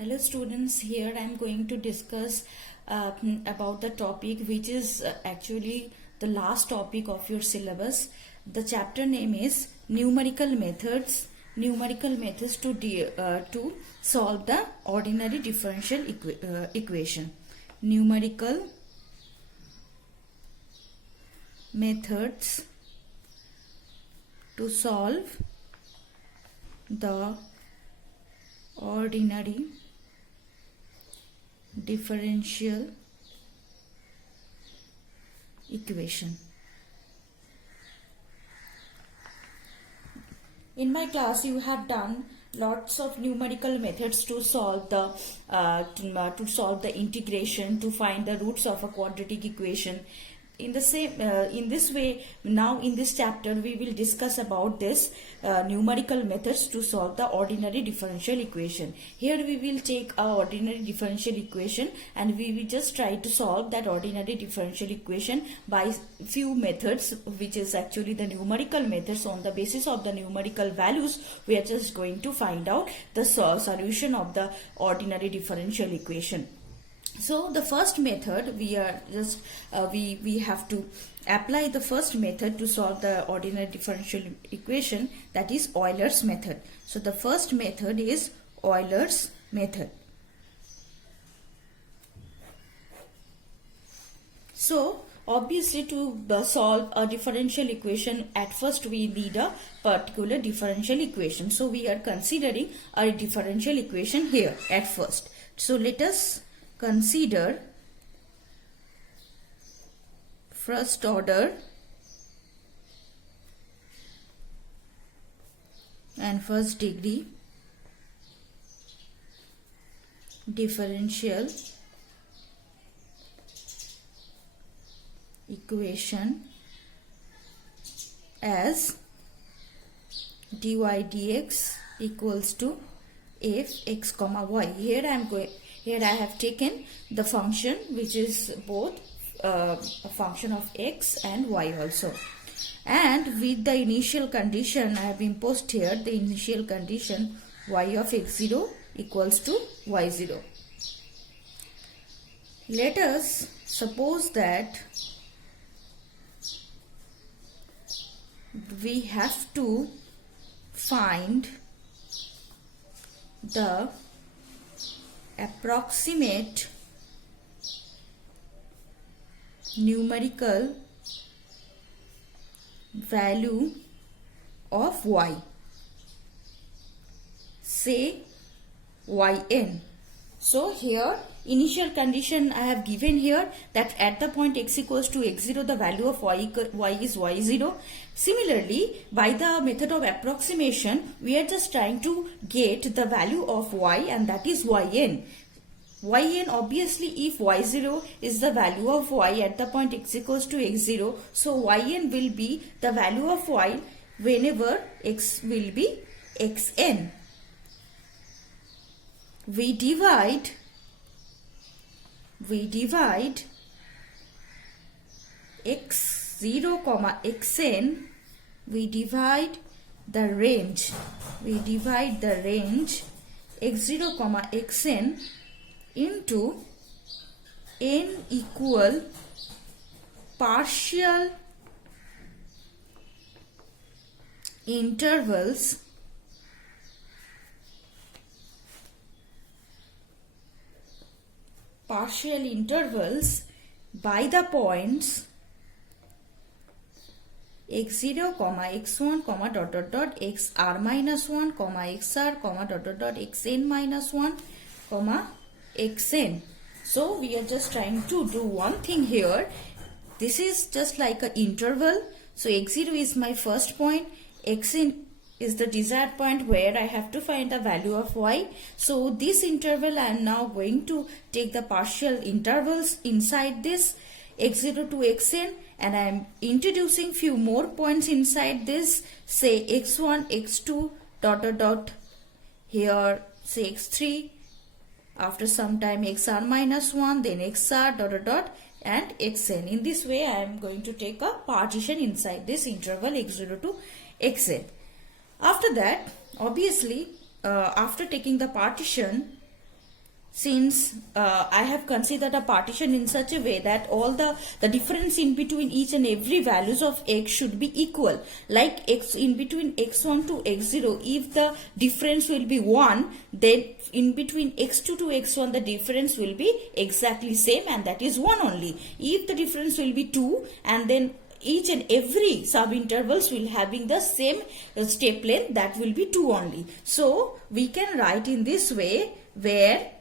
Hello students, here I am going to discuss about the topic which is actually the last topic of your syllabus. The chapter name is numerical methods to solve the ordinary differential equation. Numerical methods to solve the ordinary differential equation. In my class you have done lots of numerical methods to solve the integration, to find the roots of a quadratic equation. In this way, now in this chapter we will discuss about this numerical methods to solve the ordinary differential equation. Here we will take our ordinary differential equation and we will just try to solve that ordinary differential equation by few methods, which is actually the numerical methods. On the basis of the numerical values, we are just going to find out the solution of the ordinary differential equation. So the first method, we have to apply the first method to solve the ordinary differential equation, that is Euler's method. So the first method is Euler's method. So obviously to solve a differential equation, at first we need a particular differential equation. So we are considering a differential equation here at first. So let us consider first order and first degree differential equation as dy dx equals to f(x, y). Here I have taken the function which is both a function of x and y also. And with the initial condition, I have imposed here the initial condition y of x0 equals to y0. Let us suppose that we have to find the approximate numerical value of y, say yn. So here initial condition I have given here, that at the point x equals to x0 the value of y is y0. Similarly, by the method of approximation, we are just trying to get the value of y, and that is yn. Yn, obviously if y0 is the value of y at the point x equals to x0, so yn will be the value of y whenever x will be xn. We divide x0 comma xn, we divide the range x0 comma xn into n equal partial intervals by the points x0 comma x1 comma xr minus 1 comma xr comma xn minus 1 comma xn. So we are just trying to do one thing here. This is just like an interval. So x0 is my first point, xn is the desired point where I have to find the value of y. So this interval I am now going to take the partial intervals inside this x0 to xn, and I am introducing few more points inside this, say x1, x2 ... here say x3, after some time xr minus 1, then xr ... and xn. In this way I am going to take a partition inside this interval x0 to xn. After that, obviously after taking the partition, since I have considered a partition in such a way that all the difference in between each and every values of x should be equal, like x in between x1 to x0, if the difference will be 1, then in between x2 to x1 the difference will be exactly same, and that is 1 only. If the difference will be 2, and then each and every sub intervals will having the same step length, that will be 2 only. So we can write in this way, where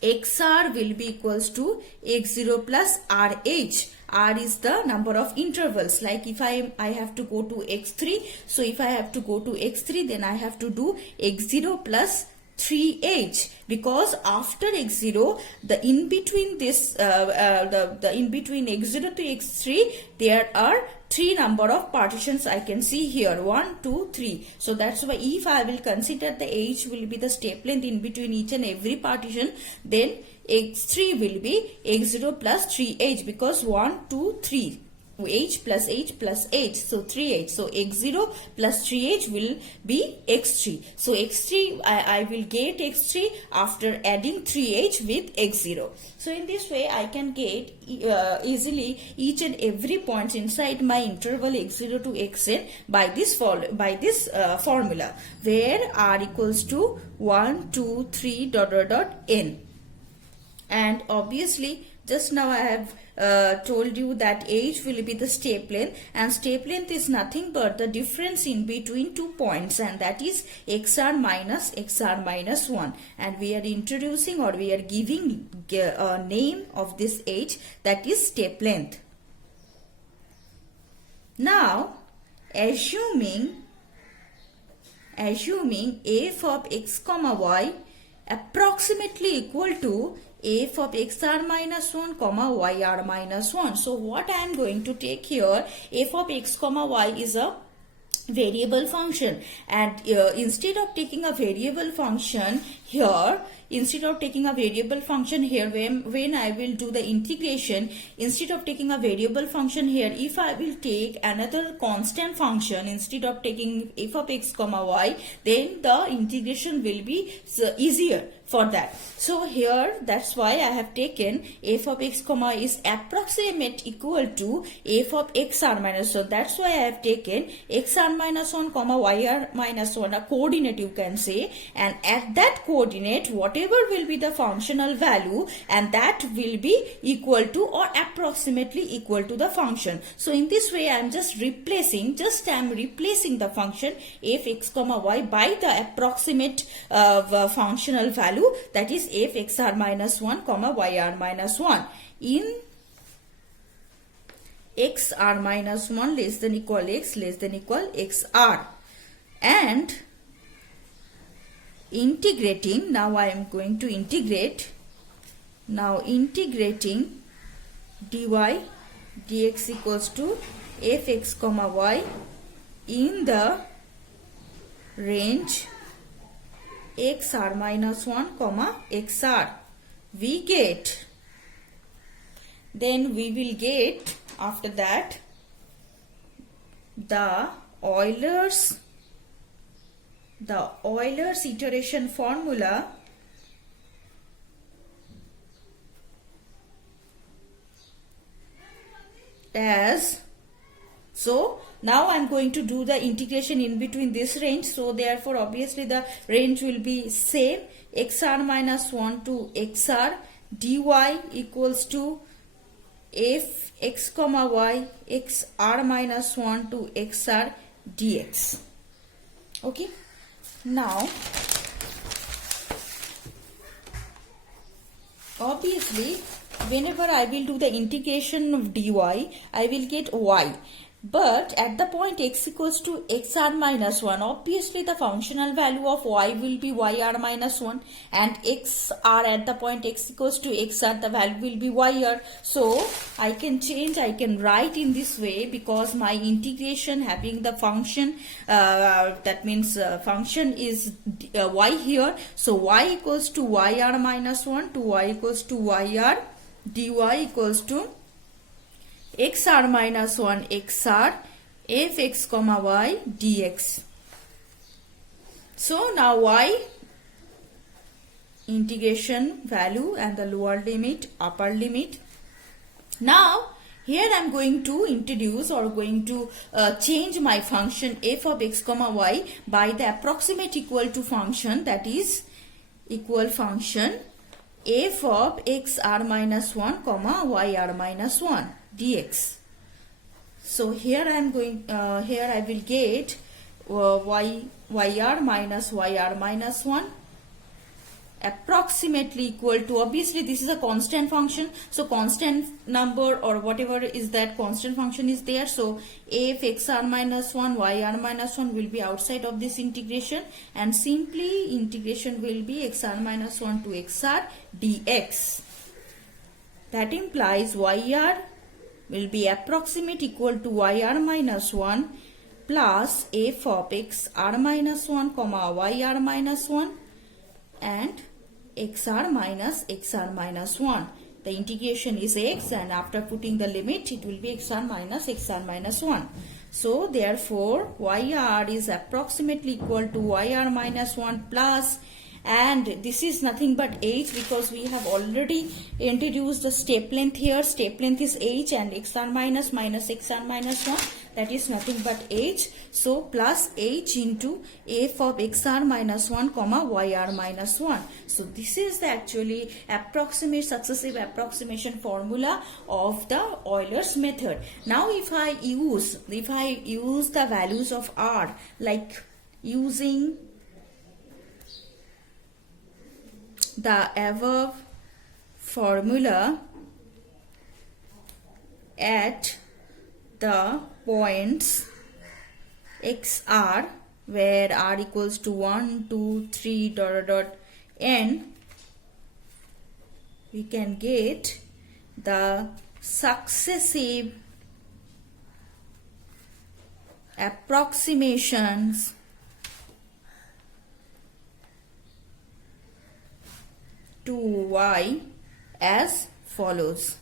xr will be equals to x0 plus rh. R is the number of intervals. Like if I have to go to x3, so if I have to go to x3, then I have to do x0 plus 3h, because after x0, the in between this the in between x0 to x3, there are 3 number of partitions I can see here, 1 2 3. So that's why if I will consider the h will be the step length in between each and every partition, then x3 will be x0 plus 3h, because 1 2 3 h plus h plus h, so 3h. So x0 plus 3h will be x3. So x3, I will get x3 after adding 3h with x0. So in this way I can get easily each and every point inside my interval x0 to xn by this formula, where r equals to 1 2 3 dot dot dot n. And obviously just now I have told you that h will be the step length, and step length is nothing but the difference in between 2 points, and that is xr minus 1. And we are introducing, or we are giving a name of this h, that is step length. Now assuming f of x comma y approximately equal to f of xr minus 1 comma yr minus 1. So what I am going to take here, f of x comma y is a variable function, and instead of taking a variable function here, when I will do the integration, instead of taking a variable function here, if I will take another constant function instead of taking f of x comma y, then the integration will be easier for that. So here, that's why I have taken f of x comma is approximate equal to f of xr minus 1. That's why I have taken xr minus 1 comma yr minus 1, a coordinate you can say, and at that coordinate whatever will be the functional value, and that will be equal to or approximately equal to the function. So in this way I am just replacing the function f x comma y by the approximate functional value, that is f xr minus 1 comma yr minus 1. In xr minus 1 less than equal x less than equal xr, and integrating, now I am going to integrate, now integrating dy dx equals to fx comma y in the range xr minus 1 comma xr, we get, then we will get after that the Euler's iteration formula as, so now I am going to do the integration in between this range, so therefore obviously the range will be same, xr minus 1 to xr, dy equals to f x comma y xr minus 1 to xr dx. Okay, now obviously whenever I will do the integration of dy, I will get y. But at the point x equals to xr minus 1, obviously the functional value of y will be yr minus 1, and xr at the point x equals to xr, the value will be yr. So I can write in this way, because my integration having the function, that means function is y here. So y equals to yr minus 1 to y equals to yr, dy equals to xr minus 1 xr fx comma y dx. So now y integration value and the lower limit, upper limit. Now here I am going to introduce or going to change my function f of x comma y by the approximate equal to function, that is equal function f of x r minus 1 comma y r minus 1 dx. So here I am going, here I will get yr minus yr minus 1 approximately equal to, obviously this is a constant function, so constant number or whatever is that constant function is there, so f xr minus 1 yr minus 1 will be outside of this integration, and simply integration will be xr minus 1 to xr dx. That implies yr will be approximate equal to yr minus 1 plus f of x r minus 1 comma yr minus 1 and xr minus 1. The integration is x, and after putting the limit it will be xr minus 1. So therefore yr is approximately equal to yr minus 1 plus, and this is nothing but h because we have already introduced the step length here. Step length is h and xr minus xr minus 1, that is nothing but h. So plus h into f of xr minus 1 comma yr minus 1. So this is the actually successive approximation formula of the Euler's method. Now if I use the values of r, like using the above formula at the points xr, where r equals to 1, 2, 3, ... n, we can get the successive approximations to y as follows.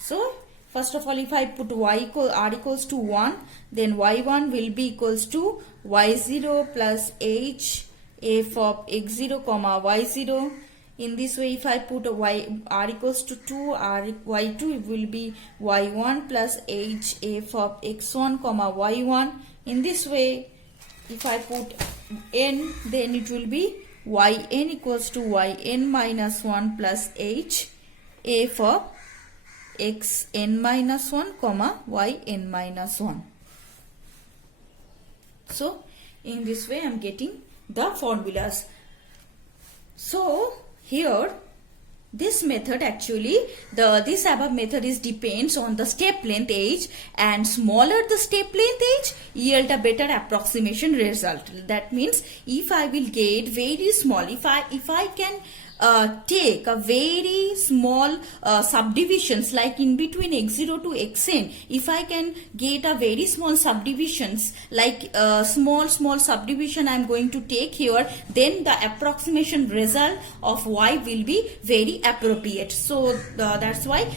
So first of all, if I put r equals to 1, then y1 will be equals to y0 plus h f of x0 comma y0. In this way, if I put r equals to 2, y2 will be y1 plus h f of x1 comma y1. In this way, if I put n, then it will be yn equals to yn minus 1 plus h f of xn minus 1 comma yn minus 1. So in this way I am getting the formulas. So here this method actually, this above method is depends on the step length h, and smaller the step length h yield a better approximation result. That means if I will get very small, if I can take a very small subdivisions, like in between x0 to xn, if I can get a very small subdivisions, like small subdivision I am going to take here, then the approximation result of y will be very appropriate. So that's why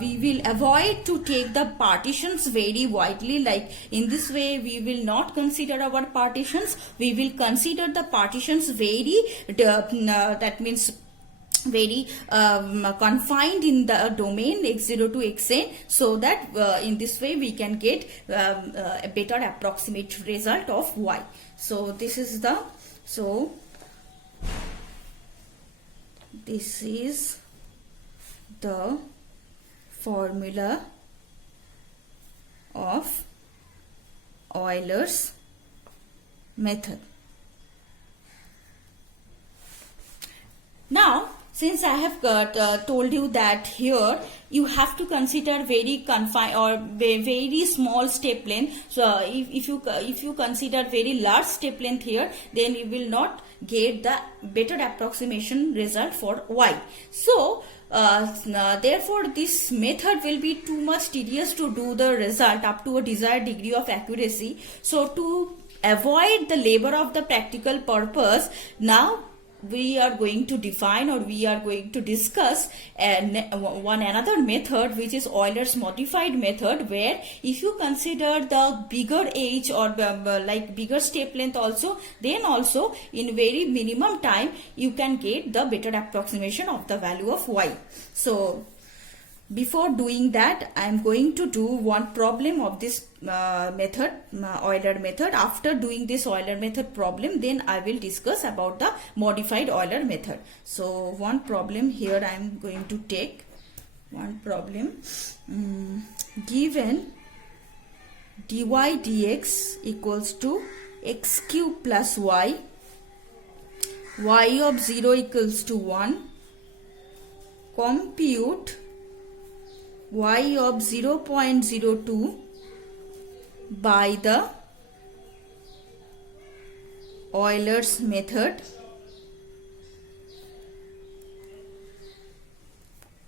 we will avoid to take the partitions very widely. Like in this way we will not consider our partitions, we will consider the partitions very that means very confined in the domain x0 to xn, so that in this way we can get a better approximate result of y. So this is the formula of Euler's method. Now, since I have told you that here you have to consider very confined or very small step length. So if you consider very large step length here, then you will not get the better approximation result for y. So therefore this method will be too much tedious to do the result up to a desired degree of accuracy. So to avoid the labor of the practical purpose, now we are going to define, or we are going to discuss one another method, which is Euler's modified method, where if you consider the bigger h, or like bigger step length also, then also in very minimum time you can get the better approximation of the value of y. So before doing that, I am going to do one problem of this method, Euler method. After doing this Euler method problem, then I will discuss about the modified Euler method. So one problem here I am going to take. One problem, given dy dx equals to x cube plus y of 0 equals to 1, compute y of 0.02 by the Euler's method,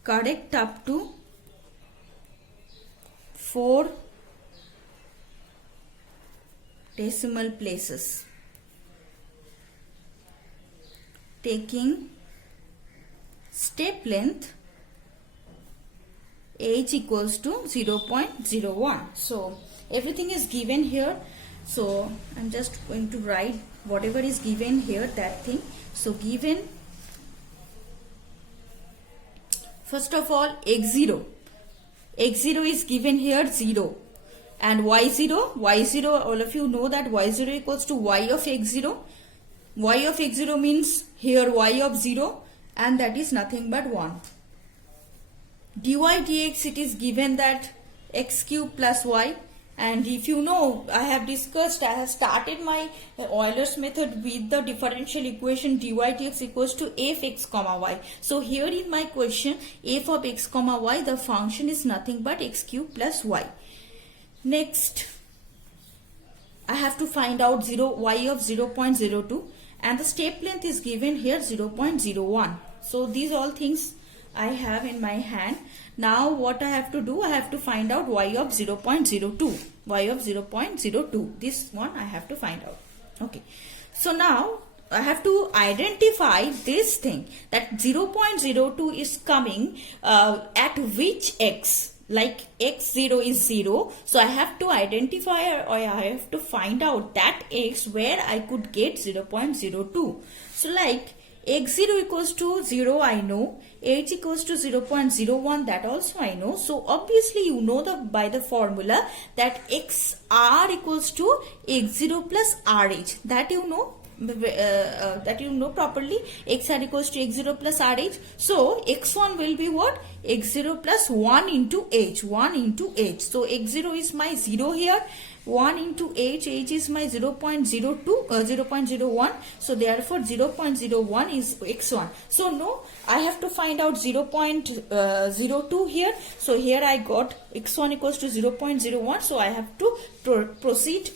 correct up to 4 decimal places, taking step length h equals to 0.01. So everything is given here, so I'm just going to write whatever is given here, that thing. So given, first of all, x0 is given here 0, and y0, all of you know that y0 equals to y of x0. Y of x0 means here y of 0, and that is nothing but 1. dy dx, it is given that x cube plus y, and if you know, I have started my Euler's method with the differential equation dy dx equals to f x comma y. So here in my question, f of x comma y, the function is nothing but x cube plus y. Next, I have to find out y of 0.02, and the step length is given here 0.01. So these all things I have in my hand. Now what I have to do, I have to find out y of 0.02. Y of 0.02. This one I have to find out. Okay. So now I have to identify this thing, that 0.02 is coming at which x. Like x0 is 0. So I have to identify, or I have to find out that x where I could get 0.02. So like x0 equals to 0, I know. H equals to 0.01, that also I know. So obviously you know by the formula that xr equals to x0 plus rh. That you know. That you know properly. xr equals to x0 plus rh. So x1 will be what? x0 plus 1 into h. 1 into h. So x0 is my 0 here. 1 into h is my 0.01. So therefore 0.01 is x1. So no, I have to find out 0.02 here. So here I got x1 equals to 0.01. So I have to proceed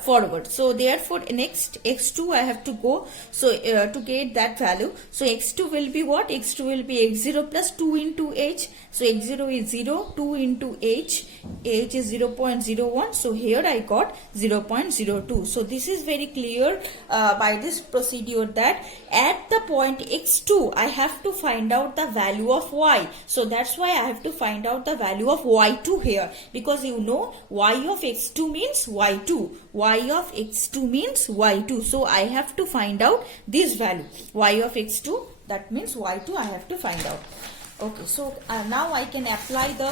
forward. So therefore next x2 I have to go, so to get that value. So x2 will be what? x2 will be x0 plus 2 into h. So x0 is 0, 2 into h is 0.01. So here I got 0.02. So this is very clear by this procedure that at the point x2 I have to find out the value of y. So that's why I have to find out the value of y2 here, because you know y of x2 means y2. Y of x2 means y2. So I have to find out this value. Y of x2, that means y2 I have to find out. Okay, so now I can apply the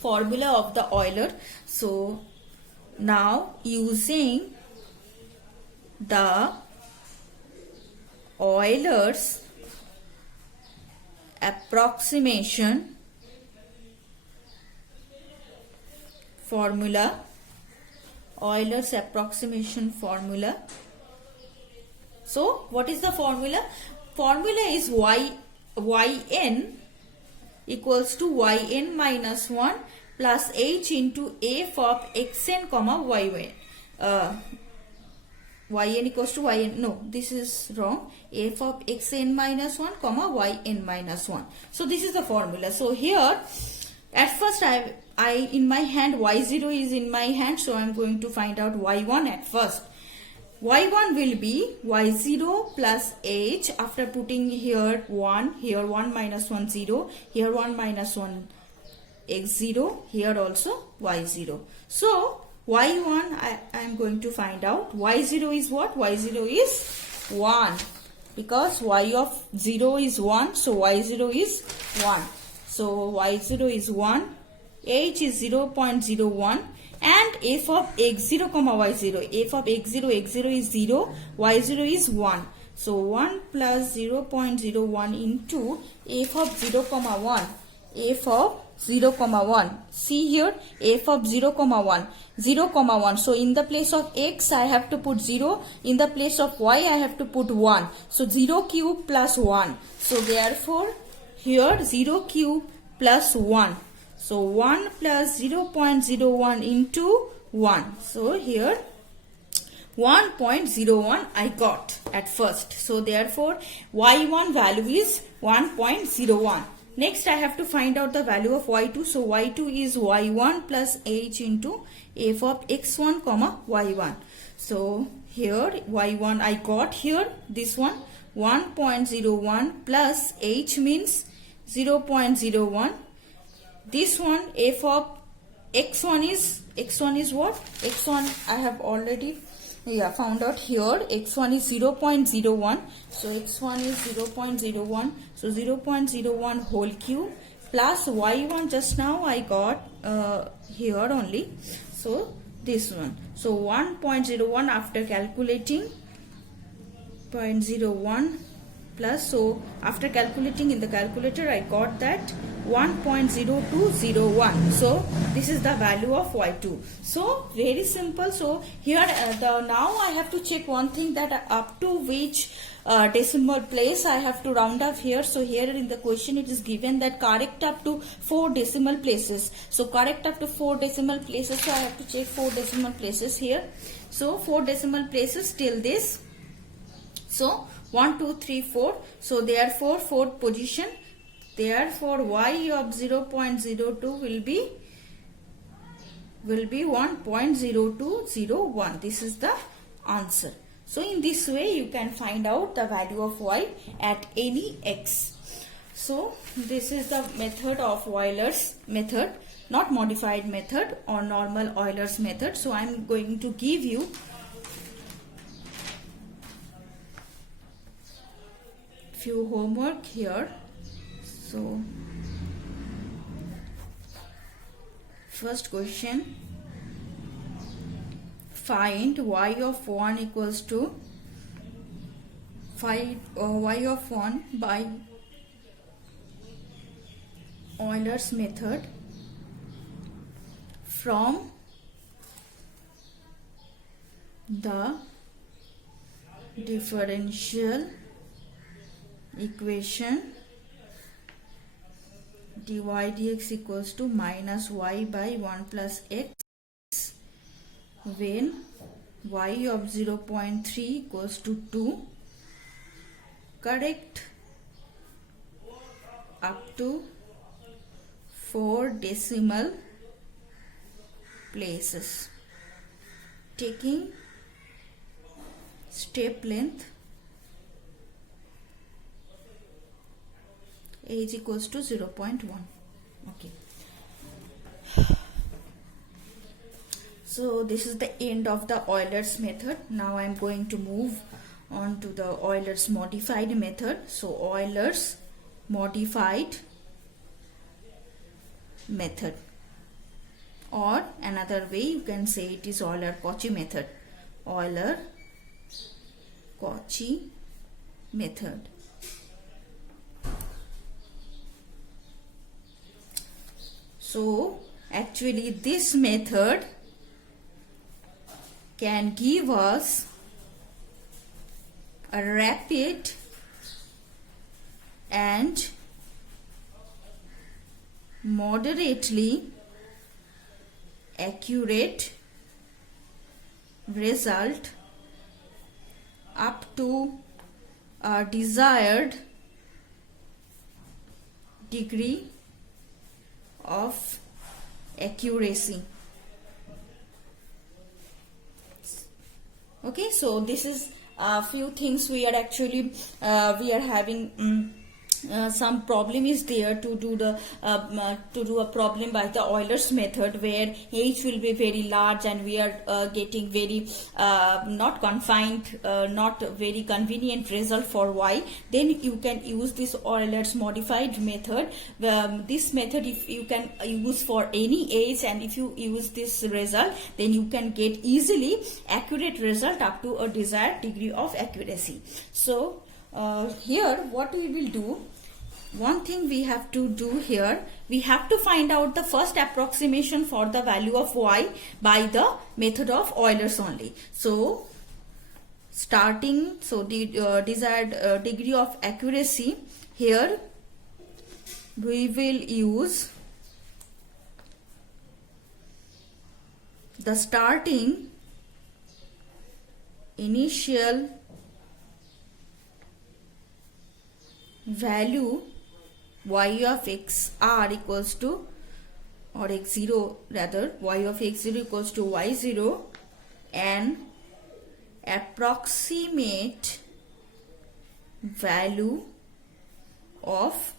formula of the Euler. So now using the Euler's approximation formula, Euler's approximation formula. So what is the formula? Formula is yn equals to yn minus 1 plus h into f of xn comma yn. Yn equals to yn, no, this is wrong, f of xn minus 1 comma yn minus 1. So this is the formula. So here at first I in my hand y0 is in my hand, so I am going to find out y1 at first. y1 will be y0 plus h after putting here 1, here 1 minus 1 0, here 1 minus 1 x0, here also y0. So y1 I am going to find out. Y0 is what? Y0 is 1 because y of 0 is 1, so y0 is 1. So y0 is 1, h is 0.01 and f of x0 comma y0. f of x0 is 0, y0 is 1. So 1 plus 0.01 into f of 0 comma 1. f of 0 comma 1. See here, f of 0 comma 1. 0 comma 1. So in the place of x I have to put 0. In the place of y I have to put 1. So 0 cube plus 1. So therefore here 0 cube plus 1. So 1 plus 0.01 into 1. So here 1.01 I got at first. So therefore y1 value is 1.01. Next I have to find out the value of y2. So y2 is y1 plus h into f of x1 comma y1. So here y1 I got here this one 1.01 plus h means 0.01. This one f of x1 is what? x1 I have already found out here. x1 is 0.01. So x1 is 0.01. So 0.01 whole cube plus y1 just now I got here only. So this one. So 1.01 after calculating 0.01 plus, so after calculating in the calculator I got that 1.0201. so this is the value of y2. So very simple. So here now I have to check one thing, that up to which decimal place I have to round up here. So here in the question it is given that correct up to 4 decimal places. So correct up to 4 decimal places. So I have to check 4 decimal places here. So 4 decimal places till this. So 1, 2, 3, 4. So therefore fourth position. Therefore y of 0.02 will be 1.0201. This is the answer. So in this way you can find out the value of y at any x. So this is the method of Euler's method, not modified method or normal Euler's method. So I am going to give you few homework here. So first question, find y of 1 equals to y of 1 by Euler's method from the differential equation dy dx equals to minus y by 1 plus x when y of 0.3 equals to 2. Correct up to 4 decimal places, taking step length age equals to 0.1. Okay. So this is the end of the Euler's method. Now I am going to move on to the Euler's modified method. So Euler's modified method, or another way you can say it is Euler-Cauchy method. Euler-Cauchy method. So actually this method can give us a rapid and moderately accurate result up to a desired degree of accuracy. Okay, so this is a few things we are actually we are having. Some problem is there to do a problem by the Euler's method, where h will be very large and we are getting very not confined, not very convenient result for y. Then you can use this Euler's modified method. This method if you can use for any h, and if you use this result, then you can get easily accurate result up to a desired degree of accuracy. So here what we will do, one thing we have to do here, we have to find out the first approximation for the value of y by the method of Euler's only. So starting, so the desired degree of accuracy, here we will use the starting initial value y of x r equals to, or x0 rather, y of x0 equals to y0, and approximate value of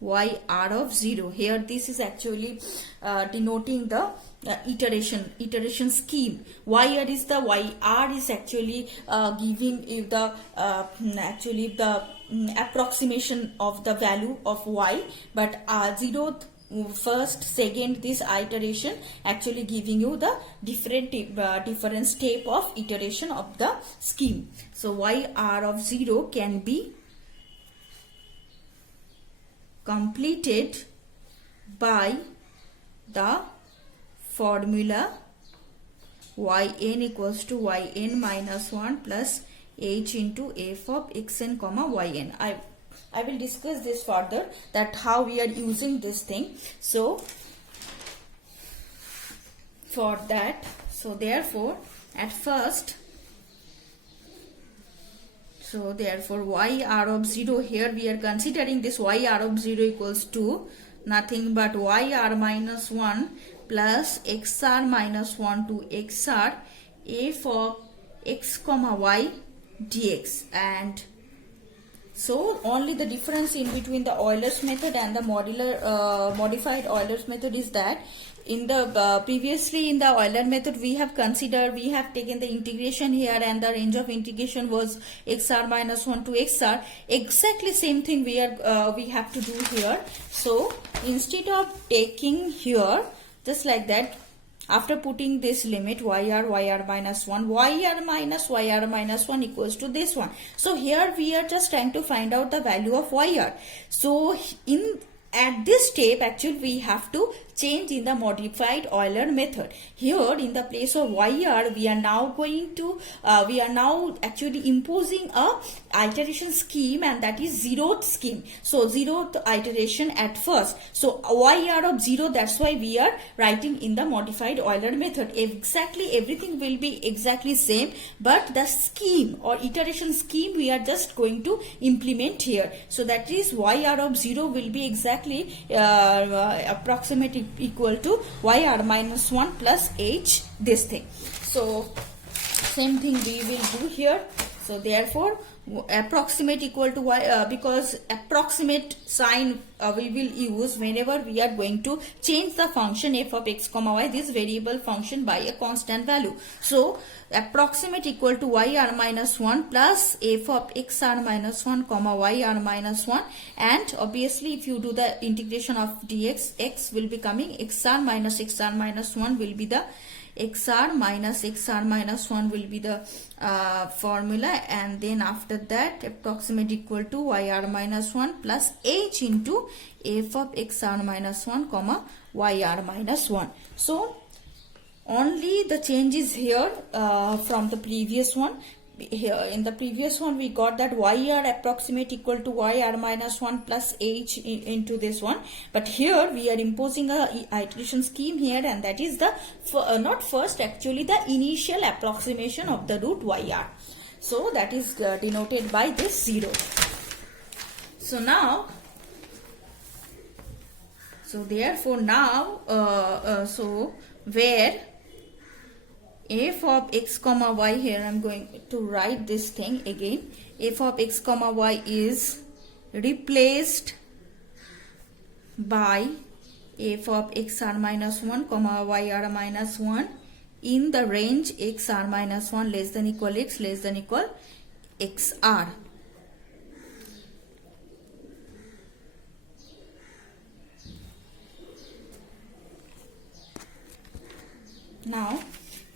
y r of 0. Here this is actually denoting the iteration scheme. Y r is the y r is actually giving you the actually the approximation of the value of y, but 0th, first, second, this iteration actually giving you the different step of iteration of the scheme. So y r of 0 can be completed by the formula yn equals to yn minus 1 plus h into f of xn comma yn. I will discuss this further, that how we are using this thing. So for that, so therefore at first, so therefore y r of 0, here we are considering this y r of 0 equals to nothing but y r minus 1 plus x r minus 1 to x r f of x comma y dx. And so only the difference in between the Euler's method and the modified Euler's method is that in the previously in the Euler method we have taken the integration here, and the range of integration was xr minus 1 to xr. Exactly same thing we have to do here. So instead of taking here just like that, after putting this limit yr minus 1, yr minus 1 equals to this one. So here we are just trying to find out the value of yr. So at this step actually we have to change in the modified Euler method. Here in the place of yr we are now going to we are now actually imposing a iteration scheme, and that is zeroth scheme. So zeroth iteration at first. So yr of 0, that's why we are writing in the modified Euler method. Exactly everything will be exactly same, but the scheme or iteration scheme we are just going to implement here. So that is yr of 0 will be exactly approximately equal to yr minus 1 plus h, this thing. So same thing we will do here. So therefore approximate equal to y, because approximate sign we will use whenever we are going to change the function f of x comma y, this variable function, by a constant value. So approximate equal to yr minus 1 plus f of xr minus 1 comma yr minus 1, and obviously if you do the integration of dx, x will be coming xr minus 1 will be the xr minus 1 will be the formula, and then after that approximate equal to yr minus 1 plus h into f of xr minus 1 comma yr minus 1. So only the change is here from the previous one. Here in the previous one we got that yr approximate equal to yr minus 1 plus h into this one, but here we are imposing a iteration scheme here, and that is the not first, actually the initial approximation of the root yr. So that is denoted by this 0. So now, so therefore now so where f of x comma y, here I'm going to write this thing again. F of x comma y is replaced by f of x r minus 1 comma y r minus 1 in the range x r minus 1 less than equal x less than equal x r. Now,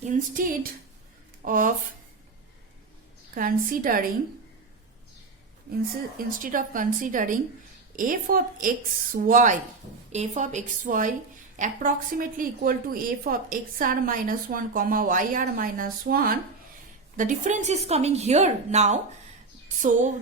instead of considering f of xy approximately equal to f of xr minus 1 comma yr minus 1, the difference is coming here now. So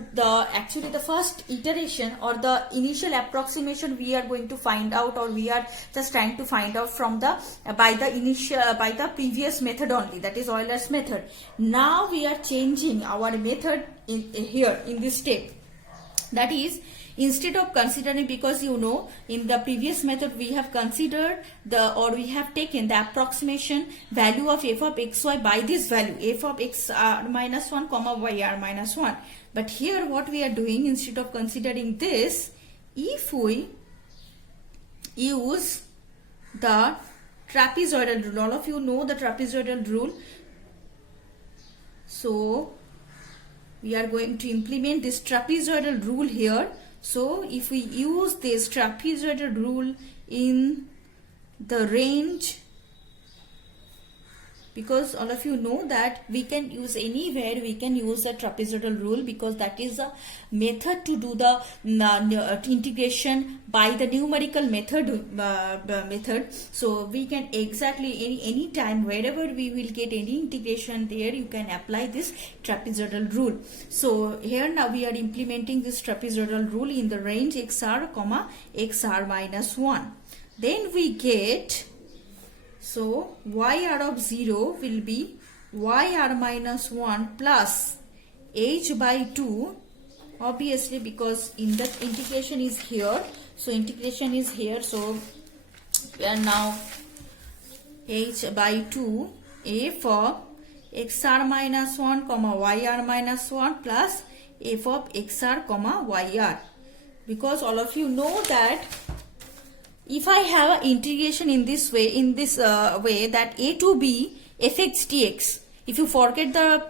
actually the first iteration or the initial approximation we are going to find out, or we are just trying to find out from the by the previous method only, that is Euler's method. Now we are changing our method here in this step. That is, instead of considering, because you know in the previous method we have considered we have taken the approximation value of f of xy by this value f of xr minus 1 comma yr minus 1. But here what we are doing, instead of considering this, if we use the trapezoidal rule, all of you know the trapezoidal rule, so we are going to implement this trapezoidal rule here. So if we use this trapezoidal rule in the range, because all of you know that we can use anywhere, we can use the trapezoidal rule, because that is a method to do the integration by the numerical method. So we can exactly any time wherever we will get any integration, there you can apply this trapezoidal rule. So here now we are implementing this trapezoidal rule in the range xr comma xr minus 1. Then we get, so yr of 0 will be yr minus 1 plus h by 2, obviously because in the integration is here, so integration is here, so we are now h by 2 f of xr minus 1 comma yr minus 1 plus f of xr comma yr, because all of you know that if I have an integration in this way, that a to b fx dx, if you forget the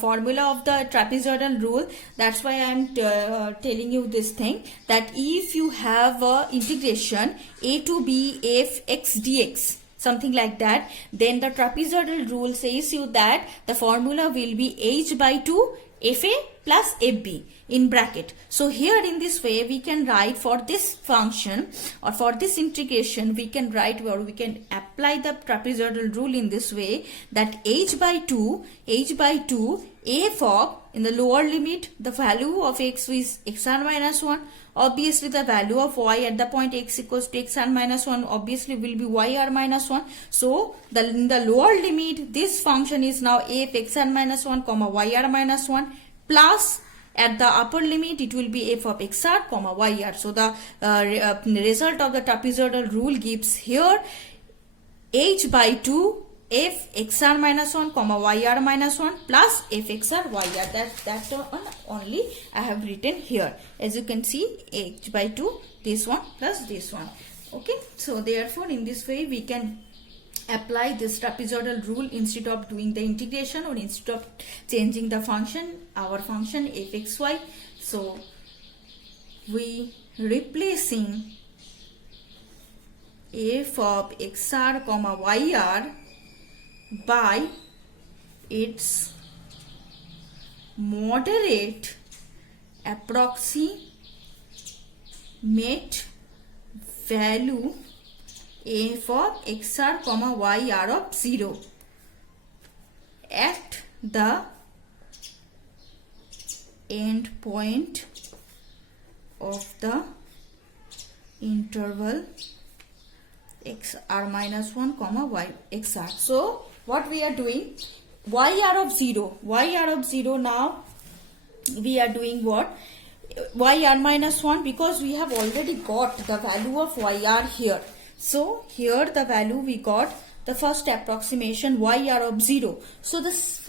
formula of the trapezoidal rule, that's why I am telling you this thing, that if you have a integration a to b fx dx, something like that, then the trapezoidal rule says you that the formula will be h by 2 fa plus fb in bracket. So here in this way we can write for this function or for this integration, we can write, or we can apply the trapezoidal rule in this way, that h by 2 f of, in the lower limit the value of x is xr minus 1, obviously the value of y at the point x equals to xr minus 1 obviously will be yr minus 1. So in the lower limit this function is now f xr minus 1 comma yr minus 1 plus at the upper limit it will be f of xr comma yr. So the result of the trapezoidal rule gives here h by 2 f xr minus 1 comma yr minus 1 plus f xr yr. That one only I have written here. As you can see, h by 2 this one plus this one. Okay, so therefore in this way we can apply this trapezoidal rule instead of doing the integration or instead of changing the function, our function fxy. So we replacing f of xr comma yr by its moderate approximate value f of xr comma yr of 0 at the end point of the interval xr minus 1 comma y xr. So what we are doing, yr of 0 now we are doing what, yr minus 1, because we have already got the value of yr here. So here the value we got, the first approximation YR of 0. So this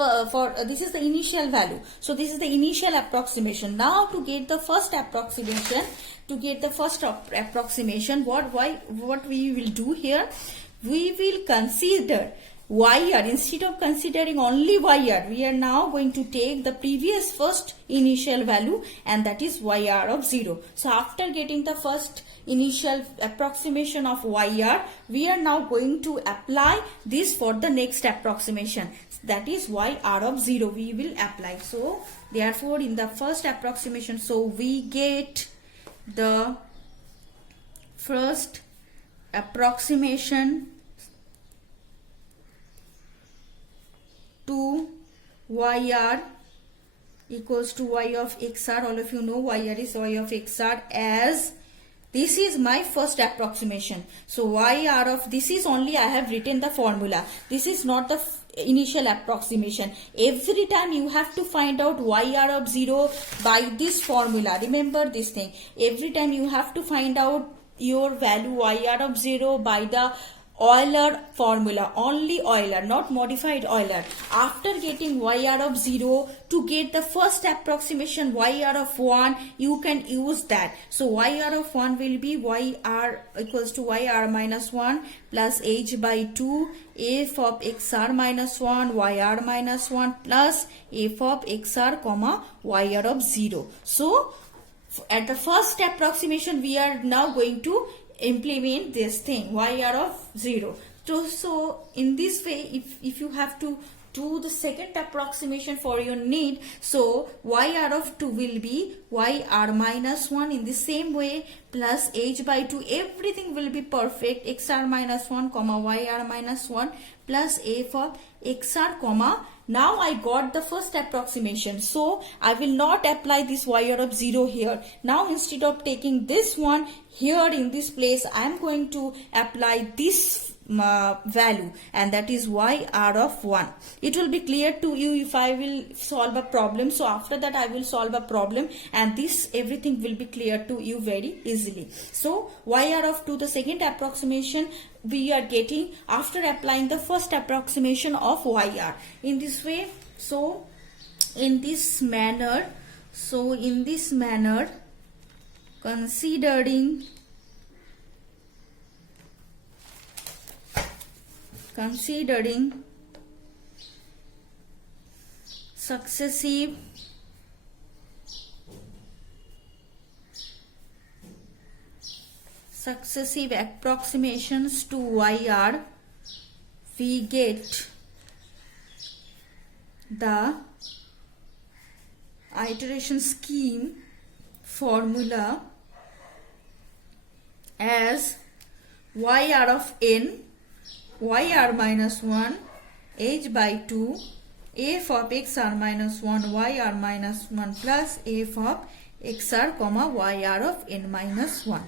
this is the initial value. So this is the initial approximation. Now to get the first approximation, what we will do here, we will consider YR. Instead of considering only YR, we are now going to take the previous first initial value, and that is YR of 0. So after getting the first initial approximation of YR, we are now going to apply this for the next approximation, that is YR of 0 we will apply. So therefore in the first approximation, so we get the first approximation to YR equals to Y of XR. All of you know YR is Y of XR, as this is my first approximation. So YR of, this is only I have written the formula. This is not the initial approximation. Every time you have to find out YR of 0 by this formula. Remember this thing. Every time you have to find out your value YR of 0 by the Euler formula, only Euler, not modified Euler. After getting YR of 0, to get the first approximation YR of 1, you can use that. So YR of 1 will be YR equals to YR minus 1 plus H by 2 F of XR minus 1 YR minus 1 plus F of XR comma YR of 0. So at the first approximation, we are now going to implement this thing YR of 0. So in this way, if you have to do the second approximation for your need, so YR of 2 will be YR minus 1 in the same way plus H by 2, everything will be perfect, XR minus 1 comma YR minus 1 plus F of XR comma. Now I got the first approximation, so I will not apply this YR of 0 here. Now instead of taking this one here in this place, I am going to apply this value, and that is YR of 1. It will be clear to you if I will solve a problem. So after that I will solve a problem, and this everything will be clear to you very easily. So YR of 2, the second approximation we are getting after applying the first approximation of YR. In this way, so in this manner, considering successive approximations to YR, we get the iteration scheme formula as YR of n, YR minus 1, H by 2, F of XR minus 1, YR minus 1 plus F of XR comma YR of n minus 1.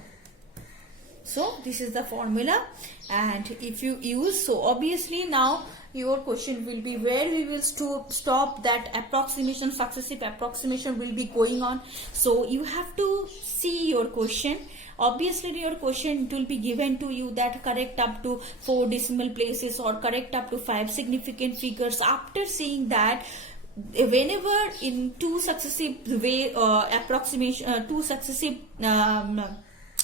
So this is the formula, and if you use, so obviously now your question will be where we will stop that approximation, successive approximation will be going on. So you have to see your question. Obviously your question, it will be given to you that correct up to 4 decimal places or correct up to 5 significant figures. After seeing that, whenever in two successive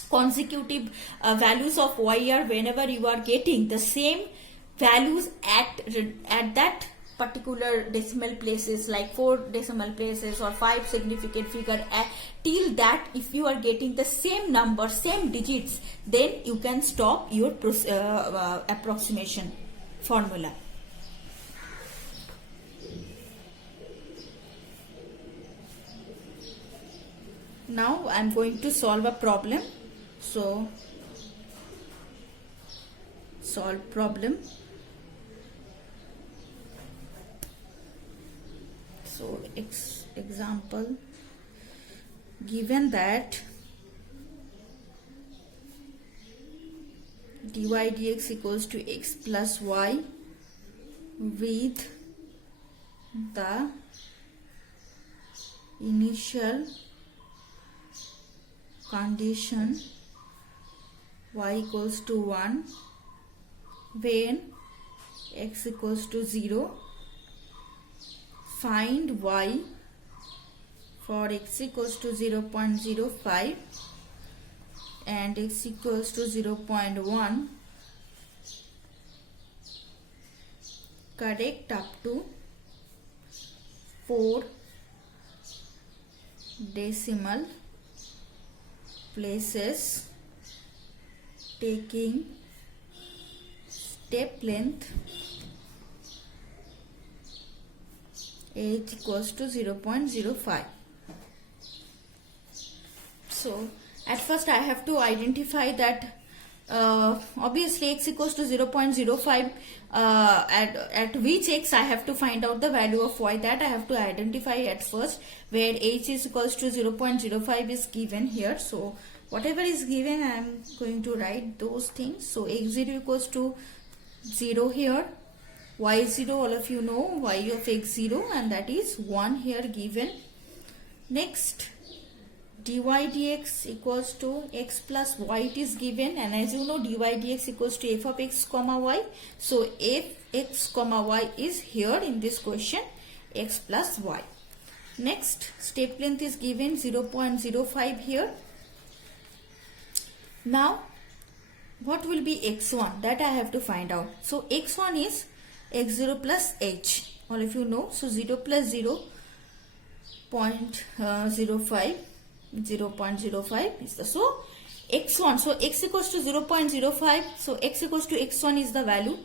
consecutive values of YR, whenever you are getting the same values at that particular decimal places, like 4 decimal places or 5 significant figure, till that if you are getting the same number, same digits, then you can stop your approximation formula. Now I am going to solve a problem. So solve problem. So example, given that dy dx equals to x plus y with the initial condition y equals to 1 when x equals to 0. Find y for x equals to 0.05 and x equals to 0.1. Correct up to 4 decimal places, taking step length h equals to 0.05. So at first I have to identify that obviously x equals to 0.05, at which x I have to find out the value of y. That I have to identify at first, where h is equals to 0.05 is given here. So whatever is given, I am going to write those things. So x0 equals to 0 here, y0 all of you know y of x0, and that is 1 here given. Next, dy dx equals to x plus y, it is given, and as you know dy dx equals to f of x comma y. So f x comma y is here in this question, x plus y. Next, step length is given 0.05 here. Now what will be x1? That I have to find out. So x1 is x0 plus h, all of you know. So 0 plus 0 0.05 is the, so x1, so x equals to 0.05, so x equals to x1 is the value.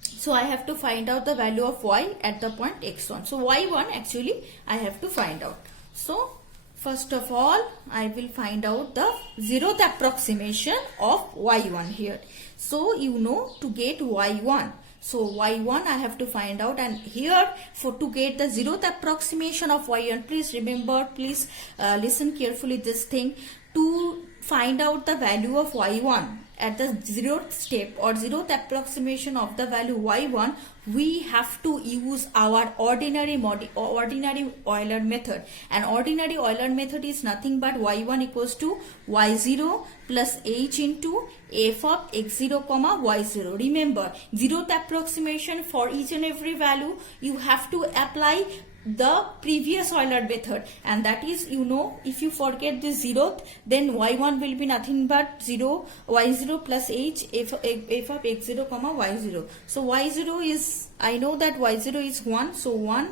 So I have to find out the value of y at the point x1. So y1 actually I have to find out. So first of all I will find out the zeroth approximation of y1 here. So you know, to get y1, so y1 I have to find out, and here for to get the zeroth approximation of y1, please remember, please listen carefully this thing. To find out the value of y1 at the zeroth step or zeroth approximation of the value y1, we have to use our ordinary Euler method. And ordinary Euler method is nothing but y1 equals to y0 plus h into f of x0 comma y0. Remember, zeroth approximation, for each and every value you have to apply the previous Euler method, and that is, you know, if you forget this zeroth, then y1 will be nothing but 0 y0 plus h f of x0 comma y0. So y0 is, I know that y0 is 1, so 1,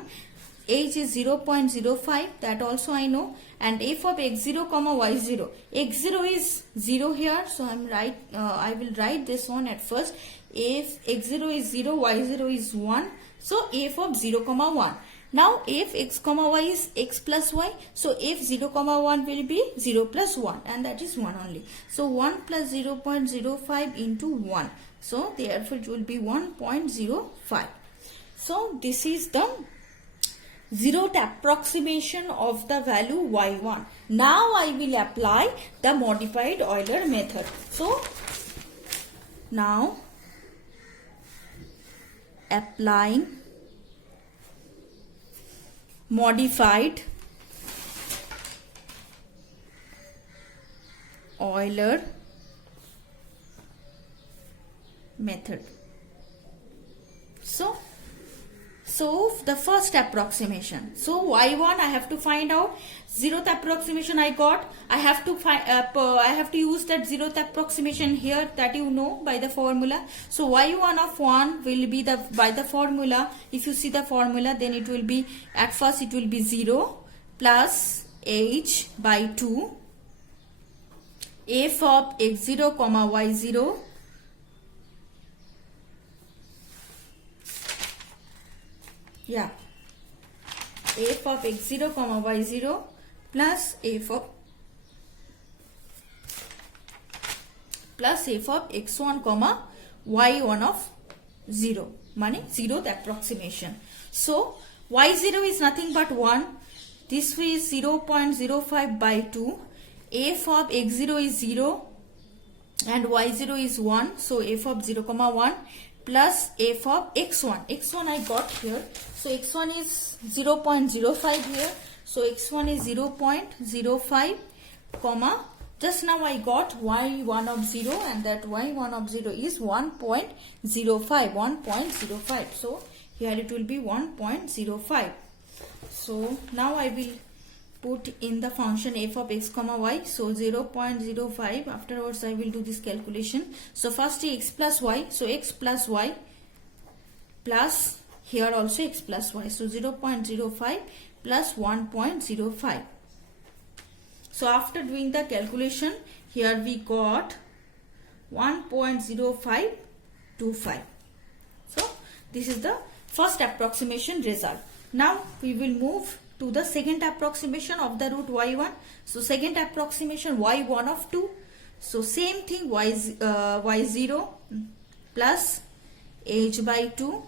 h is 0.05, that also I know, and f of x0 comma y0, x0 is 0 here, so I will write this one at first. If x0 is 0, y0 is 1, so f of 0 comma 1. Now f x comma y is x plus y, so f 0 comma 1 will be 0 plus 1, and that is 1 only. So 1 plus 0.05 into 1, so therefore it will be 1.05. So this is the zeroth approximation of the value y1. Now I will apply the modified Euler method. So now applying modified Euler method. So the first approximation. So y1 I have to find out. Zeroth approximation I got. I have to find. I have to use that zeroth approximation here, that you know by the formula. So y1 of 1 will be by the formula. If you see the formula, then it will be, at first it will be 0 plus h by 2 f of x0 comma y0 f of x0 comma y0 plus f of x1 comma y1 of 0, meaning zeroth approximation. So y0 is nothing but 1, this is 0.05 by 2, f of x0 is 0 and y0 is 1, so f of 0 comma 1 plus f of x1 I got here. So x1 is 0.05 here, so x1 is 0.05 comma just now I got y1 of 0 and that y1 of 0 is 1.05. So here it will be 1.05. So now I will put in the function f of x comma y. So 0.05. Afterwards I will do this calculation. So first x plus y. So x plus y plus here also x plus y. So 0.05 plus 1.05. So after doing the calculation, here we got 1.0525. So this is the first approximation result. Now we will move to the second approximation of the root y1. So second approximation y1 of 2. So same thing, y0 plus h by 2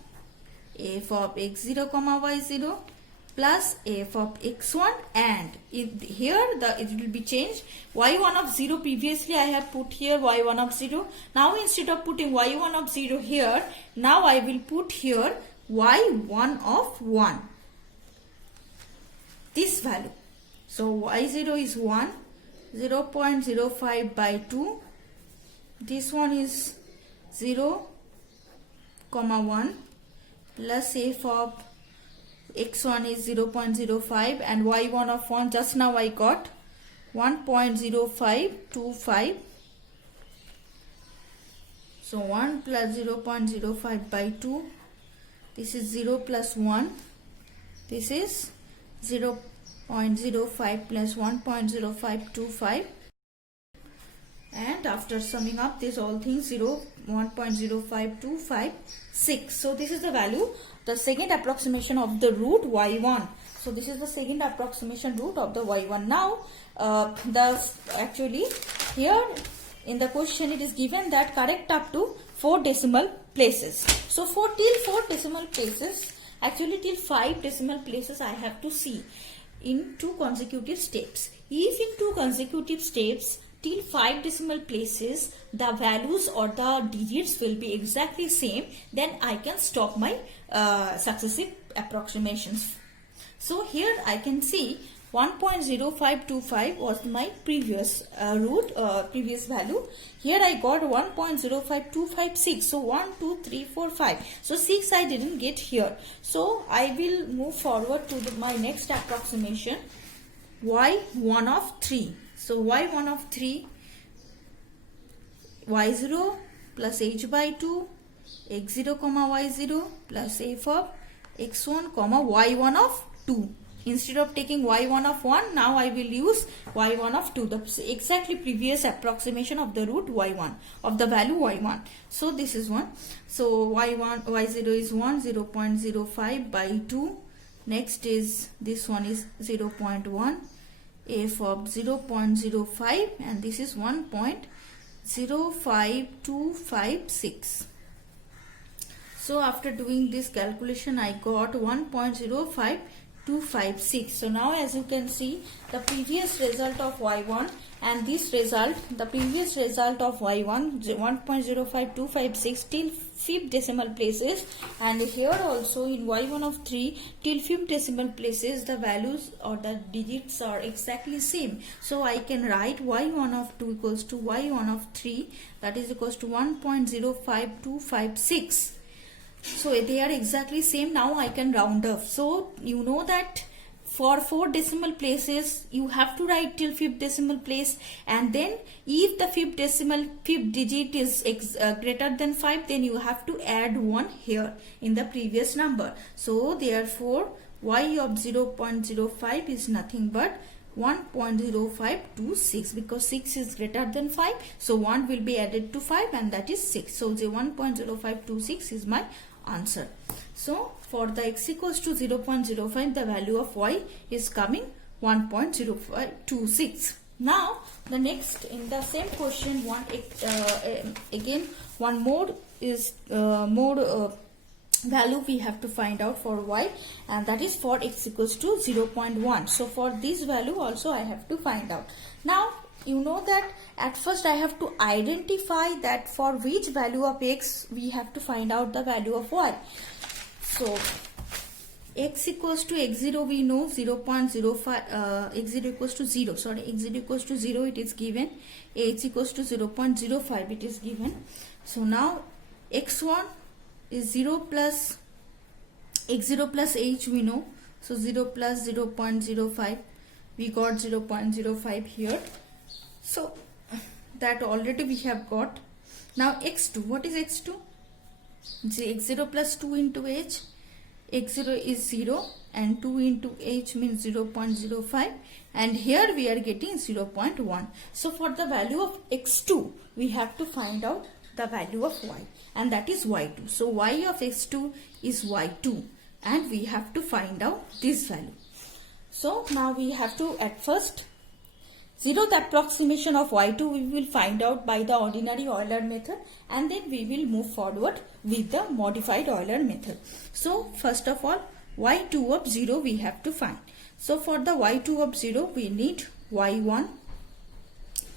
f of x0 comma y0 plus f of x1, and here it will be changed. y1 of 0 previously I have put here y1 of 0. Now instead of putting y1 of 0 here, now I will put here y1 of 1. This value. So y0 is 1, 0.05 by 2. This one is 0, 1 plus f of x1 is 0.05 and y1 of 1, just now I got 1.0525. So 1 plus 0.05 by 2, this is 0 plus 1, this is 0.05 plus 1.0525, and after summing up this all things 1.05256. So this is the value, the second approximation of the root y1. So this is the second approximation root of the y1. Now actually here in the question it is given that correct up to 4 decimal places. So till 4 decimal places, actually till 5 decimal places I have to see in 2 consecutive steps. If in 2 consecutive steps till 5 decimal places the values or the digits will be exactly same, then I can stop my successive approximations. So here I can see 1.0525 was my previous previous value. Here I got 1.05256. So 1, 2, 3, 4, 5. So 6 I didn't get here. So I will move forward to my next approximation, y1 of 3. So y1 of 3, y0 plus h by 2, x0 comma y0 plus f of x1 comma y1 of 2. Instead of taking y1 of 1, now I will use y1 of 2, the exactly previous approximation of the root y1, of the value y1. So this is 1. So y0 is 1, 0.05 by 2. Next is, this one is 0.1, f of 0.05, and this is 1.05256. So after doing this calculation, I got 1.05256. So now as you can see, the previous result of y1 and this result, the previous result of y1 1.05256 till 5th decimal places, and here also in y1 of 3 till 5th decimal places the values or the digits are exactly same. So I can write y1 of 2 equals to y1 of 3, that is equals to 1.05256. So they are exactly same. Now I can round off. So you know that for 4 decimal places you have to write till 5th decimal place, and then if the 5th digit is greater than 5, then you have to add 1 here in the previous number. So therefore y of 0.05 is nothing but 1.0526, because 6 is greater than 5, so 1 will be added to 5 and that is 6. So the 1.0526 is my answer. So for the x equals to 0.05, the value of y is coming 1.0526. Now the next, in the same question, again one more is value we have to find out for y, and that is for x equals to 0.1. So for this value also I have to find out. Now you know that at first I have to identify that for which value of x we have to find out the value of y. So x equals to x0 we know 0.05, x0 equals to 0, sorry, x0 equals to 0 it is given, h equals to 0.05 it is given. So now x1 is 0 plus x0 plus h we know, so 0 plus 0.05, we got 0.05 here, so that already we have got. Now x2, what is x2? x0 plus 2 into h, x0 is 0 and 2 into h means 0.05, and here we are getting 0.1. So for the value of x2 we have to find out the value of y, and that is y2. So y of x2 is y2, and we have to find out this value. So now we have to, at first, zeroth approximation of y2 we will find out by the ordinary Euler method, and then we will move forward with the modified Euler method. So first of all, y2 of 0 we have to find. So for the y2 of 0 we need y1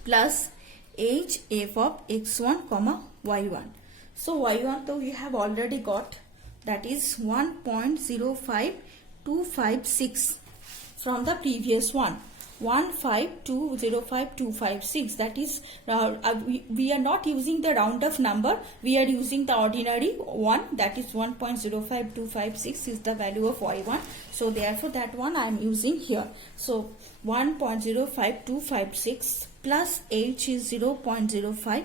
plus h f of x1 comma y1. So y1 though we have already got, that is 1.05256 from the previous one, 15205,256. That is, we are not using the round of number, we are using the ordinary one, that is 1.05256 is the value of y1. So therefore that one I am using here. So 1.05256 plus h is 0.05,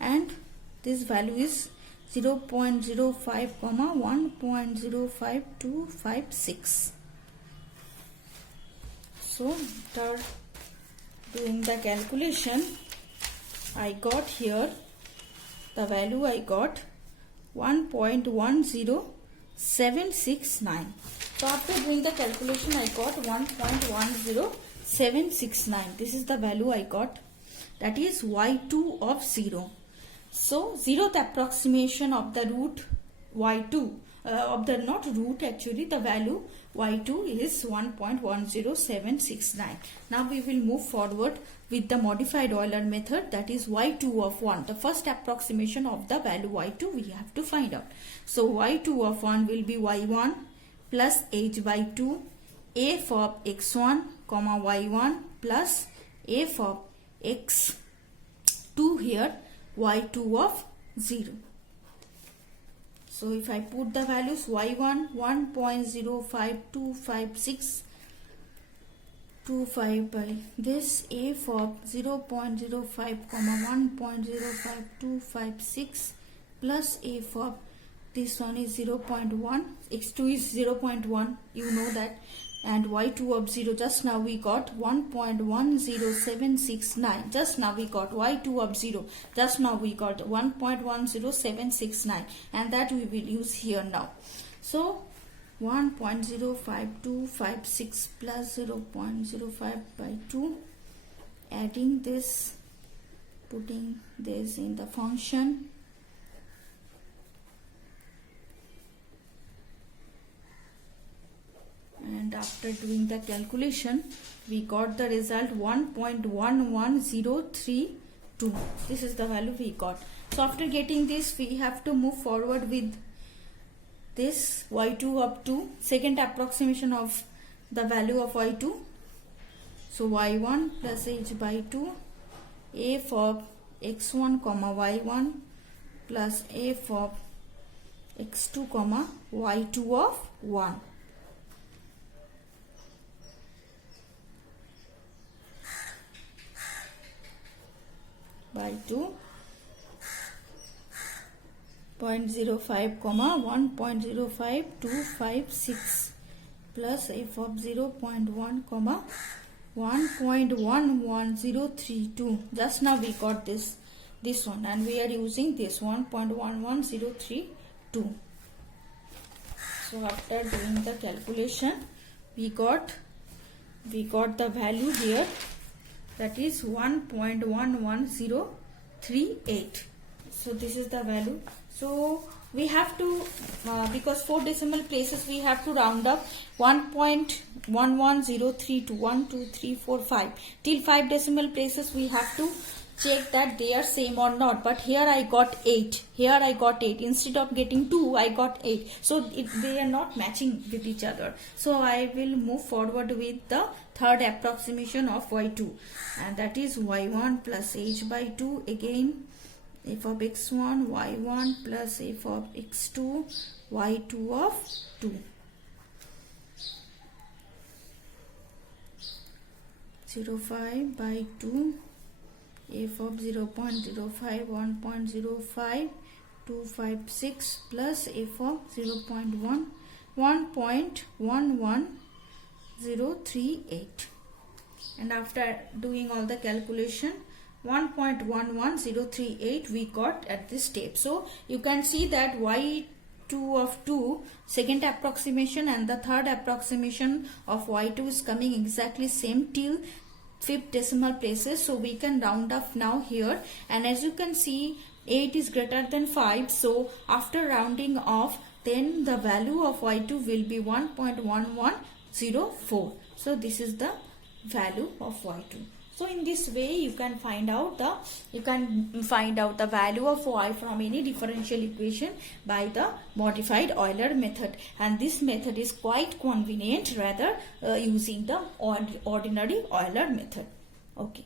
and this value is 0.05 comma 1.05256. So after doing the calculation, I got here the value, I got 1.10769. So after doing the calculation I got 1.10769. This is the value I got, that is y2 of 0. So zeroth approximation of the root y2, of the, not root actually, the value y2 is 1.10769. Now we will move forward with the modified Euler method, that is y2 of 1. The first approximation of the value y2 we have to find out. So y2 of 1 will be y1 plus h by 2 f of x1 comma y1 plus f of x2 here, y2 of 0. So if I put the values, y1 1.0525625 by this, f of 0.05 comma 1.05256 plus f of this one is 0.1, x2 is 0.1, you know that, and y2 of 0, just now we got 1.10769, just now we got y2 of 0, just now we got 1.10769, and that we will use here now. So 1.05256 plus 0.05 by 2, adding this, putting this in the function, and after doing the calculation we got the result 1.11032. This is the value we got. So after getting this we have to move forward with this y2 up to second approximation of the value of y2. So y1 plus h by 2 f of x1 comma y1 plus f of x2 comma y2 of 1. By 2.05 comma 1.05256 plus f of 0.1 comma 1.11032. Just now we got this one, and we are using this 1.11032. So after doing the calculation we got the value here, that is 1.11038. So this is the value. So we have to, because 4 decimal places we have to round up 1.11032, 1, 2, 3, 4, 5 till 5 decimal places we have to check that they are same or not. But here I got 8. Here I got 8. Instead of getting 2, I got 8. So they are not matching with each other. So I will move forward with the third approximation of y2. And that is y1 plus h by 2. Again, f of x1, y1 plus f of x2, y2 of 2. 0.05 by 2, f of 0.05, 1.05, 256 plus f of 0.1, 1.11038. And after doing all the calculation, 1.11038 we got at this step. So you can see that y2 of 2, second approximation, and the third approximation of y2 is coming exactly same till fifth decimal places. So we can round up now here, and as you can see 8 is greater than 5. So after rounding off, then the value of y2 will be 1.1104. So this is the value of y2. So in this way you can find out the value of y from any differential equation by the modified Euler method, and this method is quite convenient rather using the ordinary Euler method. Okay.